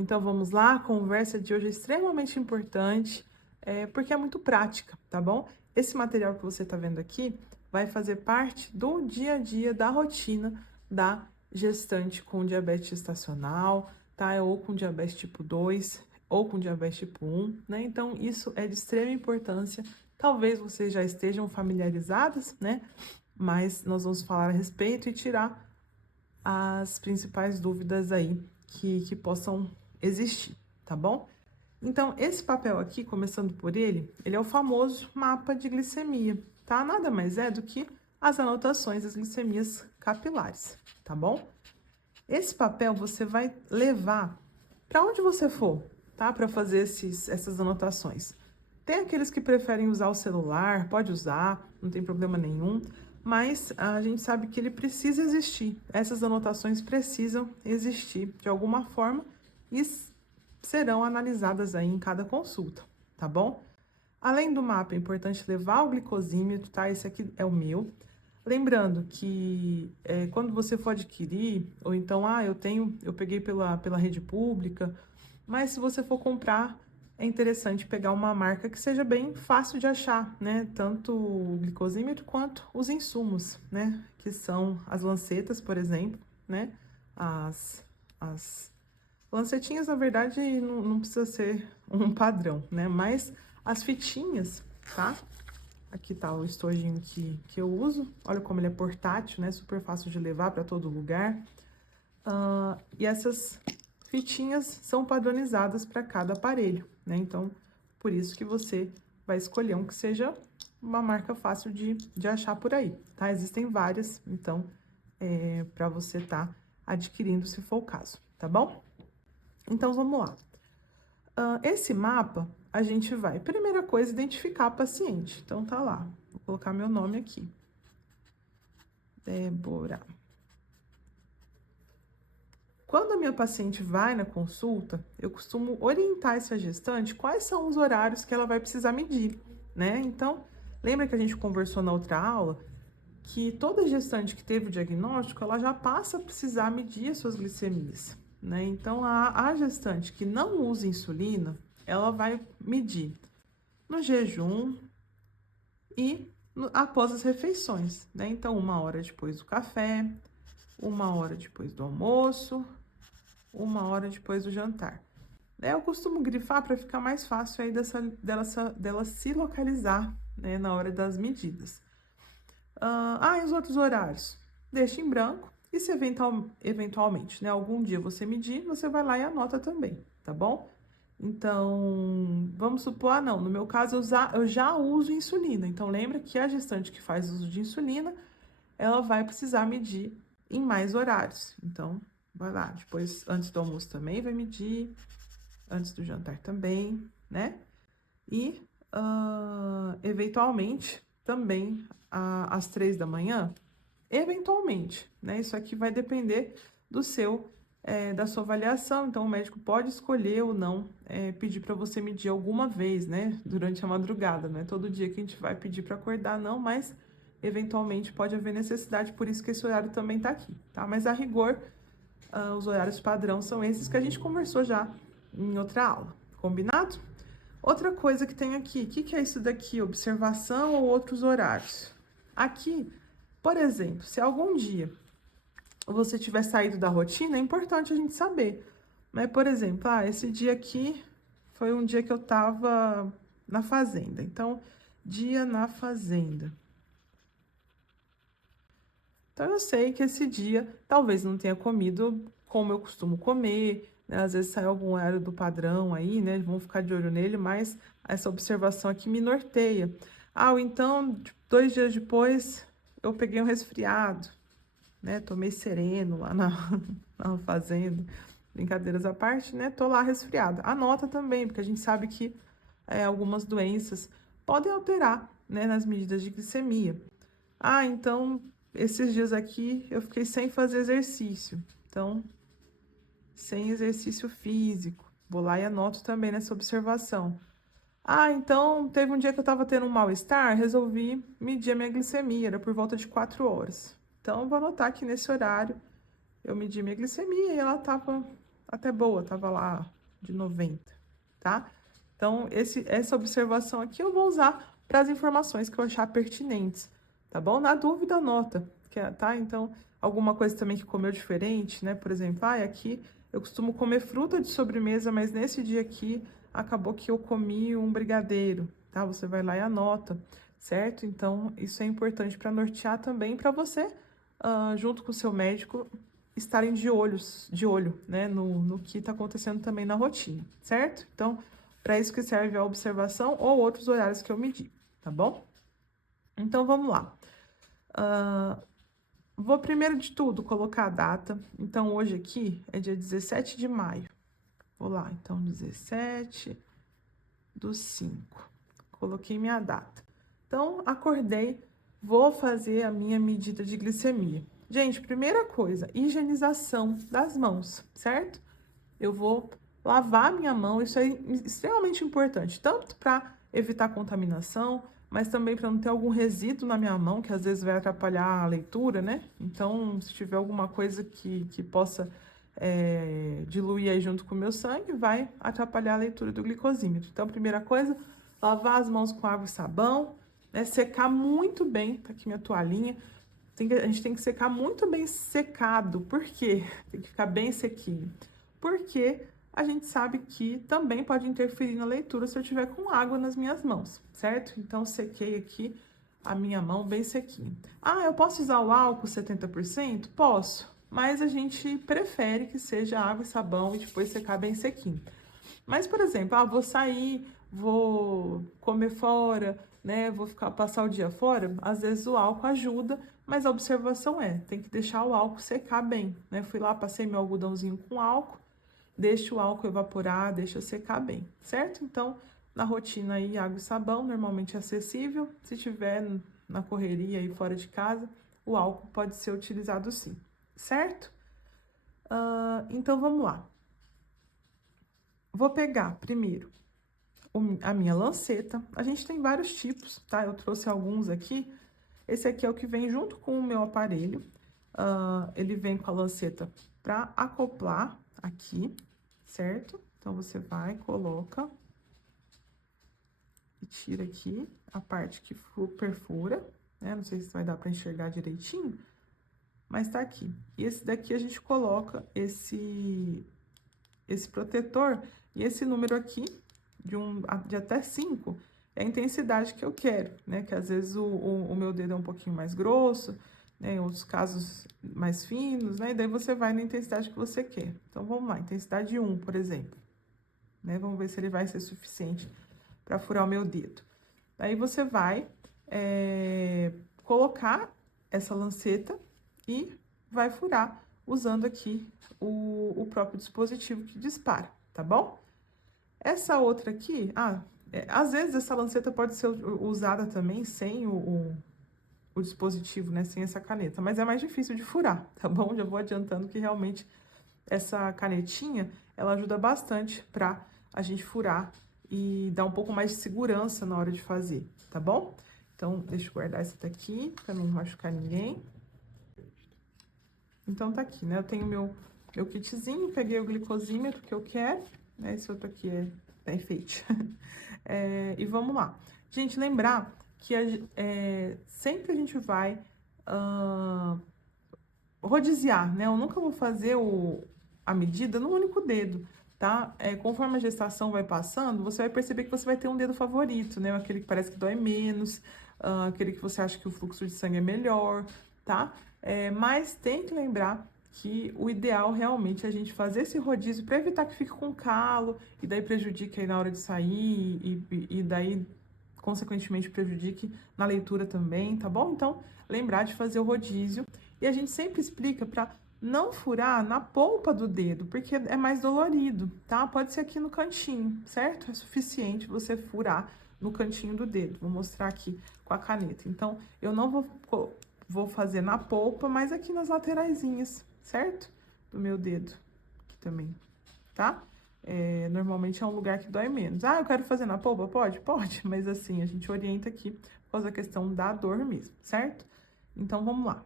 Então vamos lá, a conversa de hoje é extremamente importante, porque é muito prática, tá bom? Esse material que você está vendo aqui vai fazer parte do dia a dia, da rotina da gestante com diabetes gestacional, tá? Ou com diabetes tipo 2, ou com diabetes tipo 1, né? Então isso é de extrema importância. Talvez vocês já estejam familiarizadas, né? Mas nós vamos falar a respeito e tirar as principais dúvidas aí que possam existir, tá bom? Então, esse papel aqui, começando por ele é o famoso mapa de glicemia, tá? Nada mais é do que as anotações das glicemias capilares, tá bom? Esse papel você vai levar para onde você for, tá? Para fazer essas anotações. Tem aqueles que preferem usar o celular, pode usar, não tem problema nenhum, mas a gente sabe que ele precisa existir. Essas anotações precisam existir de alguma forma e serão analisadas aí em cada consulta, tá bom? Além do mapa, é importante levar o glicosímetro, tá? Esse aqui é o meu. Lembrando que quando você for adquirir, ou então, eu peguei pela rede pública, mas se você for comprar, é interessante pegar uma marca que seja bem fácil de achar, né? Tanto o glicosímetro quanto os insumos, né? Que são as lancetas, por exemplo, né? As lancetinhas, na verdade, não precisa ser um padrão, né? Mas as fitinhas, tá? Aqui tá o estojinho que eu uso. Olha como ele é portátil, né? Super fácil de levar para todo lugar. E essas fitinhas são padronizadas para cada aparelho, né? Então, por isso que você vai escolher um que seja uma marca fácil de achar por aí, tá? Existem várias, então, para você estar adquirindo, se for o caso, tá bom? Então, vamos lá. Esse mapa, a gente vai, primeira coisa, identificar a paciente. Então, tá lá. Vou colocar meu nome aqui. Débora. Quando a minha paciente vai na consulta, eu costumo orientar essa gestante quais são os horários que ela vai precisar medir, né? Então, lembra que a gente conversou na outra aula que toda gestante que teve o diagnóstico, ela já passa a precisar medir as suas glicemias, né? Então, a gestante que não usa insulina, ela vai medir no jejum e após as refeições, né? Então, 1 hora depois do café, 1 hora depois do almoço, 1 hora depois do jantar. Eu costumo grifar para ficar mais fácil aí dela se localizar, né, na hora das medidas. E os outros horários? Deixa em branco e se eventualmente, né, algum dia você medir, você vai lá e anota também, tá bom? Então, vamos supor, não, no meu caso eu já uso insulina, então lembra que a gestante que faz uso de insulina, ela vai precisar medir em mais horários. Então, vai lá, depois, antes do almoço também vai medir, antes do jantar também, né? E, eventualmente, também às 3 da manhã, eventualmente, né? Isso aqui vai depender do da sua avaliação. Então, o médico pode escolher ou não pedir para você medir alguma vez, né? Durante a madrugada, não é todo dia que a gente vai pedir para acordar, não, mas eventualmente pode haver necessidade, por isso que esse horário também tá aqui, tá? Mas a rigor, os horários padrão são esses que a gente conversou já em outra aula, combinado? Outra coisa que tem aqui, o que é isso daqui? Observação ou outros horários? Aqui, por exemplo, se algum dia você tiver saído da rotina, é importante a gente saber. Mas, por exemplo, esse dia aqui foi um dia que eu tava na fazenda. Então, dia na fazenda. Então, eu sei que esse dia talvez não tenha comido como eu costumo comer, né? Às vezes sai algum horário do padrão aí, né? Vamos ficar de olho nele, mas essa observação aqui me norteia. Ou então, 2 dias depois, eu peguei um resfriado, né? Tomei sereno lá na fazenda. Brincadeiras à parte, né? Tô lá resfriada. Anota também, porque a gente sabe que algumas doenças podem alterar, né, nas medidas de glicemia. Então, esses dias aqui eu fiquei sem fazer exercício. Então, sem exercício físico. Vou lá e anoto também nessa observação. Então, teve um dia que eu tava tendo um mal-estar, resolvi medir a minha glicemia, era por volta de 4 horas. Então, vou anotar que nesse horário eu medi minha glicemia e ela tava até boa, tava lá de 90, tá? Então, essa observação aqui eu vou usar para as informações que eu achar pertinentes, tá bom? Na dúvida, anota, tá? Então, alguma coisa também que comeu diferente, né? Por exemplo, aqui eu costumo comer fruta de sobremesa, mas nesse dia aqui acabou que eu comi um brigadeiro, tá? Você vai lá e anota, certo? Então, isso é importante para nortear também para você, junto com o seu médico, estarem de olho, né, no que está acontecendo também na rotina, certo? Então, para isso que serve a observação ou outros horários que eu medi, tá bom? Então, vamos lá. Vou primeiro de tudo colocar a data. Então, hoje aqui é dia 17 de maio. Vou lá, então, 17/5. Coloquei minha data. Então, acordei, vou fazer a minha medida de glicemia. Gente, primeira coisa, higienização das mãos, certo? Eu vou lavar minha mão, isso é extremamente importante, tanto para evitar contaminação, mas também para não ter algum resíduo na minha mão, que às vezes vai atrapalhar a leitura, né? Então, se tiver alguma coisa que possa diluir aí junto com o meu sangue, vai atrapalhar a leitura do glicosímetro. Então, primeira coisa, lavar as mãos com água e sabão, né? Secar muito bem, tá aqui minha toalhinha. A gente tem que secar muito bem secado, por quê? Tem que ficar bem sequinho. Porque a gente sabe que também pode interferir na leitura se eu tiver com água nas minhas mãos, certo? Então, sequei aqui a minha mão bem sequinha. Eu posso usar o álcool 70%? Posso, mas a gente prefere que seja água e sabão e depois secar bem sequinho. Mas, por exemplo, vou sair, vou comer fora, né? Vou passar o dia fora. Às vezes o álcool ajuda, mas a observação tem que deixar o álcool secar bem, né? Fui lá, passei meu algodãozinho com álcool, deixa o álcool evaporar, deixa secar bem, certo? Então, na rotina aí, água e sabão, normalmente é acessível. Se tiver na correria aí fora de casa, o álcool pode ser utilizado sim, certo? Então, vamos lá. Vou pegar primeiro a minha lanceta. A gente tem vários tipos, tá? Eu trouxe alguns aqui. Esse aqui é o que vem junto com o meu aparelho. Ele vem com a lanceta para acoplar aqui, certo? Então, você vai, coloca e tira aqui a parte que perfura, né? Não sei se vai dar para enxergar direitinho, mas tá aqui. E esse daqui a gente coloca esse protetor e esse número aqui de até 5 é a intensidade que eu quero, né? Que às vezes o meu dedo é um pouquinho mais grosso, né? Em outros casos mais finos, né? E daí você vai na intensidade que você quer. Então, vamos lá, intensidade 1, por exemplo. Né? Vamos ver se ele vai ser suficiente para furar o meu dedo. Aí você vai colocar essa lanceta e vai furar usando aqui o próprio dispositivo que dispara, tá bom? Essa outra aqui, às vezes essa lanceta pode ser usada também sem o dispositivo, né? Sem essa caneta, mas é mais difícil de furar, tá bom? Já vou adiantando que realmente essa canetinha, ela ajuda bastante pra a gente furar e dar um pouco mais de segurança na hora de fazer, tá bom? Então, deixa eu guardar essa daqui pra não machucar ninguém. Então, tá aqui, né? Eu tenho meu kitzinho, peguei o glicosímetro que eu quero, né? Esse outro aqui é enfeite. E vamos lá. Gente, lembrar que sempre a gente vai rodiziar, né? Eu nunca vou fazer a medida no único dedo, tá? Conforme a gestação vai passando, você vai perceber que você vai ter um dedo favorito, né? Aquele que parece que dói menos, aquele que você acha que o fluxo de sangue é melhor, tá? Mas tem que lembrar que o ideal realmente é a gente fazer esse rodízio para evitar que fique com calo e daí prejudique aí na hora de sair e daí, consequentemente, prejudique na leitura também, tá bom? Então, lembrar de fazer o rodízio. E a gente sempre explica para não furar na polpa do dedo, porque é mais dolorido, tá? Pode ser aqui no cantinho, certo? É suficiente você furar no cantinho do dedo. Vou mostrar aqui com a caneta. Então, eu não vou fazer na polpa, mas aqui nas lateraisinhas, certo? Do meu dedo, aqui também, tá? Normalmente é um lugar que dói menos. Eu quero fazer na polpa? Pode? Pode, mas assim, a gente orienta aqui por causa da questão da dor mesmo, certo? Então, vamos lá.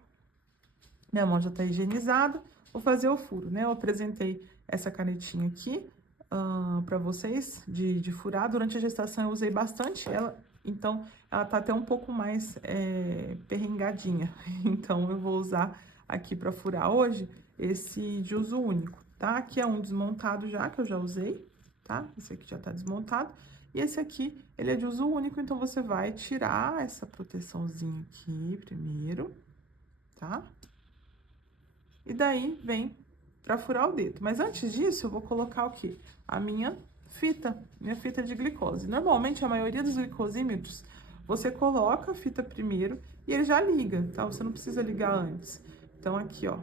Minha mão já tá higienizada, vou fazer o furo, né? Eu apresentei essa canetinha aqui para vocês de furar. Durante a gestação eu usei bastante ela, então ela tá até um pouco mais perrengadinha. Então eu vou usar aqui para furar hoje esse de uso único, tá? Aqui é um desmontado já, que eu já usei, tá? Esse aqui já tá desmontado. E esse aqui, ele é de uso único, então você vai tirar essa proteçãozinha aqui primeiro, tá? E daí vem pra furar o dedo. Mas antes disso, eu vou colocar o quê? A minha fita de glicose. Normalmente, a maioria dos glicosímetros, você coloca a fita primeiro e ele já liga, tá? Você não precisa ligar antes. Então, aqui, ó.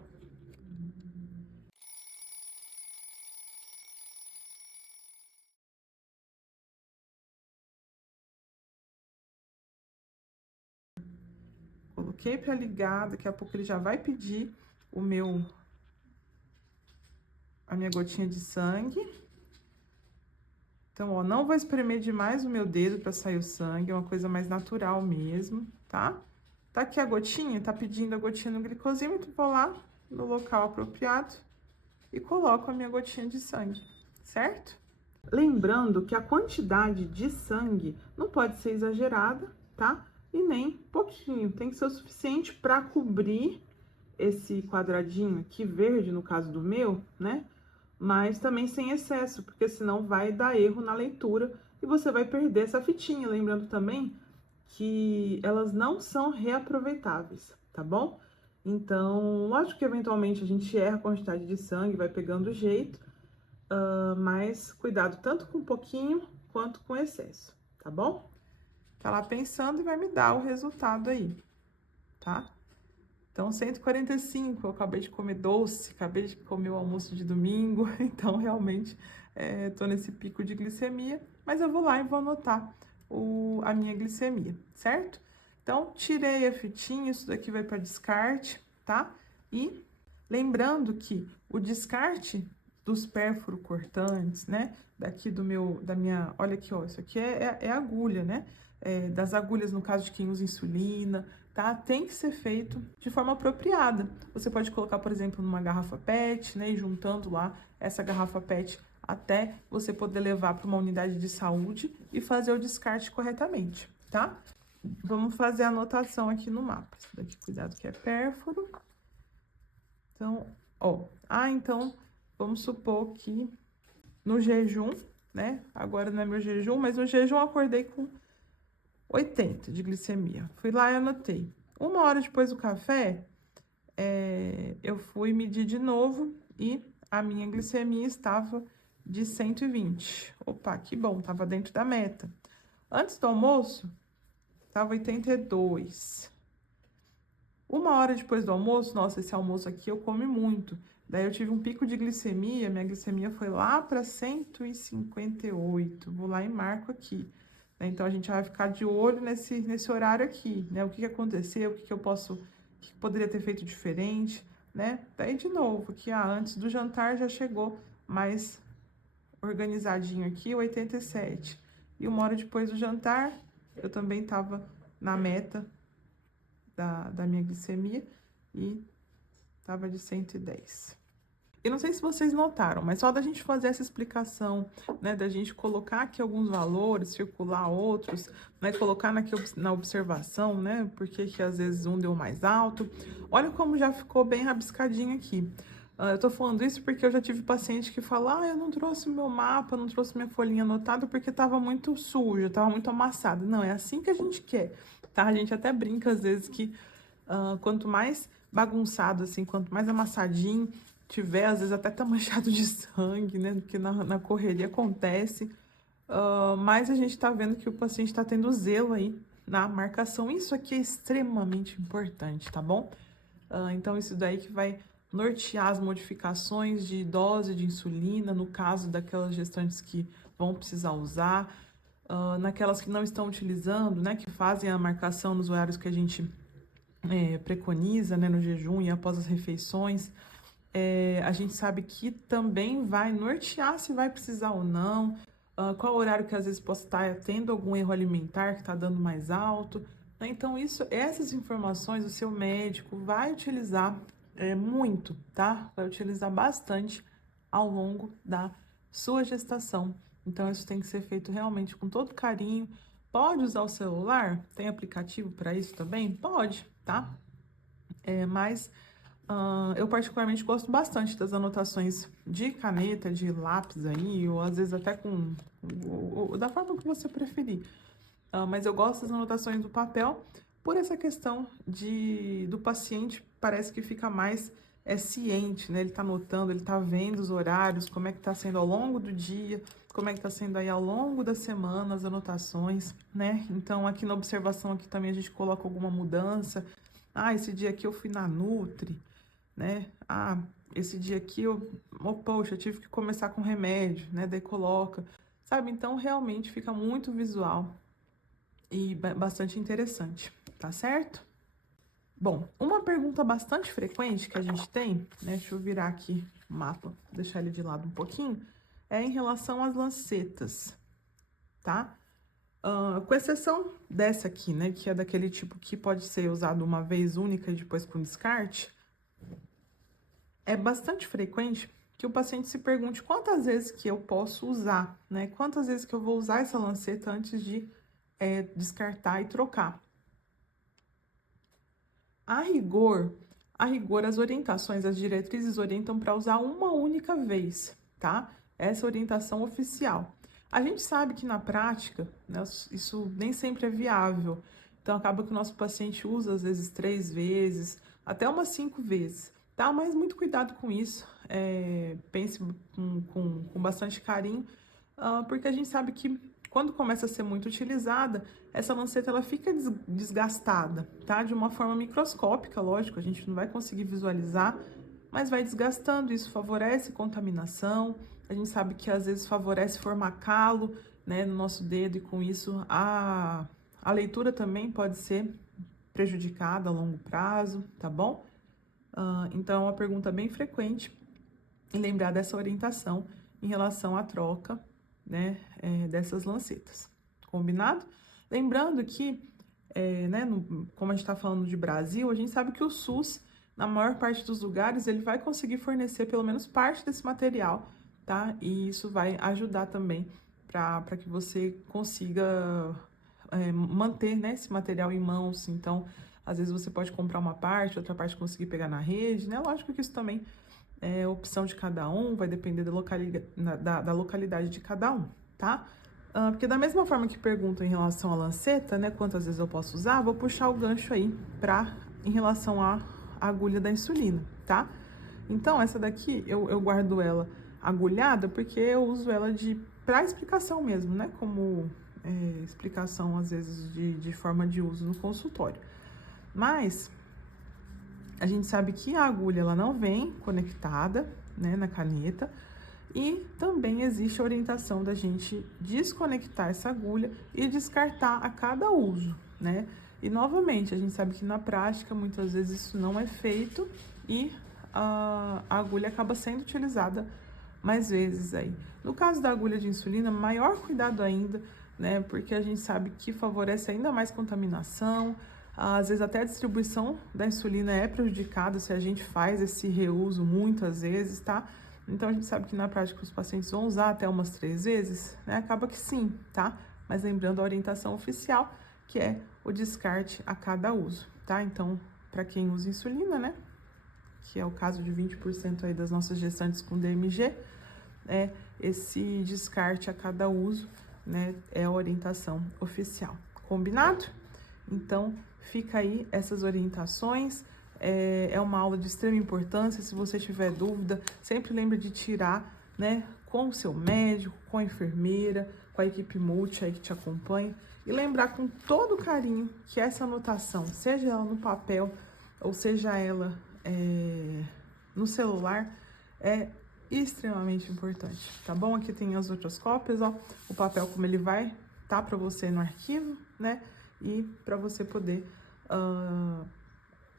Coloquei pra ligar, daqui a pouco ele já vai pedir a minha gotinha de sangue. Então, ó, não vou espremer demais o meu dedo pra sair o sangue, é uma coisa mais natural mesmo, tá? Tá aqui a gotinha, tá pedindo a gotinha no glicosímetro, vou lá no local apropriado e coloco a minha gotinha de sangue, certo? Lembrando que a quantidade de sangue não pode ser exagerada, tá? E nem pouquinho, tem que ser o suficiente para cobrir esse quadradinho aqui verde, no caso do meu, né? Mas também sem excesso, porque senão vai dar erro na leitura e você vai perder essa fitinha. Lembrando também que elas não são reaproveitáveis, tá bom? Então, lógico que eventualmente a gente erra a quantidade de sangue, vai pegando o jeito, mas cuidado tanto com pouquinho quanto com excesso, tá bom? Tá lá pensando e vai me dar o resultado aí, tá? Então, 145, eu acabei de comer doce, acabei de comer o almoço de domingo, então realmente tô nesse pico de glicemia, mas eu vou lá e vou anotar a minha glicemia, certo? Então, tirei a fitinha, isso daqui vai para descarte, tá? E lembrando que o descarte dos pérfuro cortantes, né? Daqui da minha, olha aqui, ó, isso aqui é agulha, né? Das agulhas, no caso de quem usa insulina, tá? Tem que ser feito de forma apropriada. Você pode colocar, por exemplo, numa garrafa PET, né? E juntando lá essa garrafa PET até você poder levar para uma unidade de saúde e fazer o descarte corretamente, tá? Vamos fazer a anotação aqui no mapa. Isso daqui, cuidado que é pérfuro. Então, ó. Então, vamos supor que no jejum, né? Agora não é meu jejum, mas no jejum eu acordei com 80 de glicemia. Fui lá e anotei. 1 hora depois do café, eu fui medir de novo e a minha glicemia estava de 120. Opa, que bom, tava dentro da meta. Antes do almoço, tava 82. 1 hora depois do almoço, nossa, esse almoço aqui eu come muito. Daí eu tive um pico de glicemia, minha glicemia foi lá para 158. Vou lá e marco aqui. Então a gente vai ficar de olho nesse horário aqui, né? O que aconteceu, o que eu posso, o que poderia ter feito diferente, né? Daí de novo, que antes do jantar já chegou mais organizadinho aqui, 87. E 1 hora depois do jantar, eu também tava na meta da minha glicemia e tava de 110. E não sei se vocês notaram, mas só da gente fazer essa explicação, né, da gente colocar aqui alguns valores, circular outros, né, colocar na observação, né, porque que às vezes um deu mais alto. Olha como já ficou bem rabiscadinho aqui. Eu tô falando isso porque eu já tive paciente que fala, eu não trouxe meu mapa, não trouxe minha folhinha anotada porque tava muito suja, tava muito amassada. Não, é assim que a gente quer, tá? A gente até brinca às vezes que quanto mais bagunçado, assim, quanto mais amassadinho tiver, às vezes até tá manchado de sangue, né? Porque na correria acontece. Mas a gente tá vendo que o paciente tá tendo zelo aí na marcação. Isso aqui é extremamente importante, tá bom? Então, isso daí que vai nortear as modificações de dose de insulina, no caso daquelas gestantes que vão precisar usar, naquelas que não estão utilizando, né? Que fazem a marcação nos horários que a gente preconiza, né? No jejum e após as refeições. A gente sabe que também vai nortear se vai precisar ou não, qual horário que às vezes possa estar tendo algum erro alimentar que está dando mais alto, né? Então, essas informações o seu médico vai utilizar muito, tá? Vai utilizar bastante ao longo da sua gestação. Então, isso tem que ser feito realmente com todo carinho. Pode usar o celular? Tem aplicativo para isso também? Pode, tá? Mas eu particularmente gosto bastante das anotações de caneta, de lápis aí, ou às vezes até da forma que você preferir. Mas eu gosto das anotações do papel por essa questão do paciente, parece que fica mais ciente, né? Ele tá anotando, ele tá vendo os horários, como é que tá sendo ao longo do dia, como é que tá sendo aí ao longo da semana as anotações, né? Então, aqui na observação aqui também a gente coloca alguma mudança. Esse dia aqui eu fui na Nutri, né? Esse dia aqui poxa, eu tive que começar com remédio, né? Daí coloca, sabe? Então, realmente fica muito visual e bastante interessante, tá certo? Bom, uma pergunta bastante frequente que a gente tem, né? Deixa eu virar aqui o mapa, deixar ele de lado um pouquinho, é em relação às lancetas, tá? Com exceção dessa aqui, né? Que é daquele tipo que pode ser usado uma vez única e depois com descarte, é bastante frequente que o paciente se pergunte quantas vezes que eu posso usar, né? Quantas vezes que eu vou usar essa lanceta antes de descartar e trocar. A rigor, as orientações, as diretrizes orientam para usar uma única vez, tá? Essa orientação oficial. A gente sabe que na prática, né, isso nem sempre é viável. Então, acaba que o nosso paciente usa, às vezes, 3 vezes, até umas 5 vezes, tá? Mas muito cuidado com isso. Pense com bastante carinho, porque a gente sabe que quando começa a ser muito utilizada, essa lanceta ela fica desgastada, tá? De uma forma microscópica, lógico, a gente não vai conseguir visualizar, mas vai desgastando, isso favorece contaminação. A gente sabe que às vezes favorece formar calo, né, no nosso dedo, e com isso a leitura também pode ser prejudicada a longo prazo, tá bom? Então é uma pergunta bem frequente e lembrar dessa orientação em relação à troca, né, dessas lancetas. Combinado? Lembrando que, né, como a gente está falando de Brasil, a gente sabe que o SUS, na maior parte dos lugares, ele vai conseguir fornecer pelo menos parte desse material, tá? E isso vai ajudar também para que você consiga manter, né, esse material em mãos. Então, às vezes você pode comprar uma parte, outra parte conseguir pegar na rede, né? Lógico que isso também é opção de cada um, vai depender da localidade de cada um, tá? Porque da mesma forma que perguntam em relação à lanceta, né, quantas vezes eu posso usar, vou puxar o gancho aí em relação à agulha da insulina, tá? Então, essa daqui, eu guardo ela agulhada porque eu uso ela para explicação mesmo, né? Como explicação, às vezes, de forma de uso no consultório. Mas a gente sabe que a agulha ela não vem conectada, né, na caneta, e também existe a orientação da gente desconectar essa agulha e descartar a cada uso, né? E novamente, a gente sabe que na prática muitas vezes isso não é feito e a agulha acaba sendo utilizada mais vezes aí. No caso da agulha de insulina, maior cuidado ainda, né? Porque a gente sabe que favorece ainda mais contaminação. Às vezes até a distribuição da insulina é prejudicada se a gente faz esse reuso muitas vezes, tá? Então a gente sabe que na prática os pacientes vão usar até umas 3 vezes, né? Acaba que sim, tá? Mas lembrando a orientação oficial, que é o descarte a cada uso, tá? Então, para quem usa insulina, né? Que é o caso de 20% aí das nossas gestantes com DMG, esse descarte a cada uso, né? É a orientação oficial. Combinado? Então, fica aí essas orientações. É uma aula de extrema importância. Se você tiver dúvida, sempre lembre de tirar, né, com o seu médico, com a enfermeira, com a equipe multi aí que te acompanha. E lembrar com todo carinho que essa anotação, seja ela no papel ou seja ela no celular, é extremamente importante, tá bom? Aqui tem as outras cópias, ó, o papel como ele vai tá para você no arquivo, né? E para você poder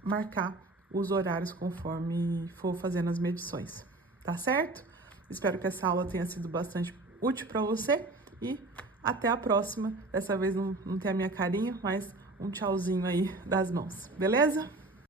marcar os horários conforme for fazendo as medições, tá certo? Espero que essa aula tenha sido bastante útil para você e até a próxima. Dessa vez não tem a minha carinha, mas um tchauzinho aí das mãos, beleza?